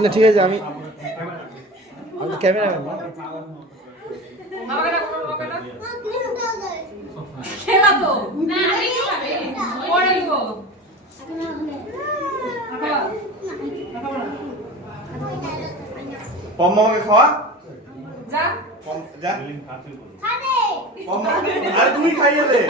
না ঠিক আছে, আমি তো ক্যামেরাম্যান না। খেলা তো না আমি পড়ে দিব পম্মাকে খাওয়া যা যা পম্মা আরে তুমি খাইয়ে দে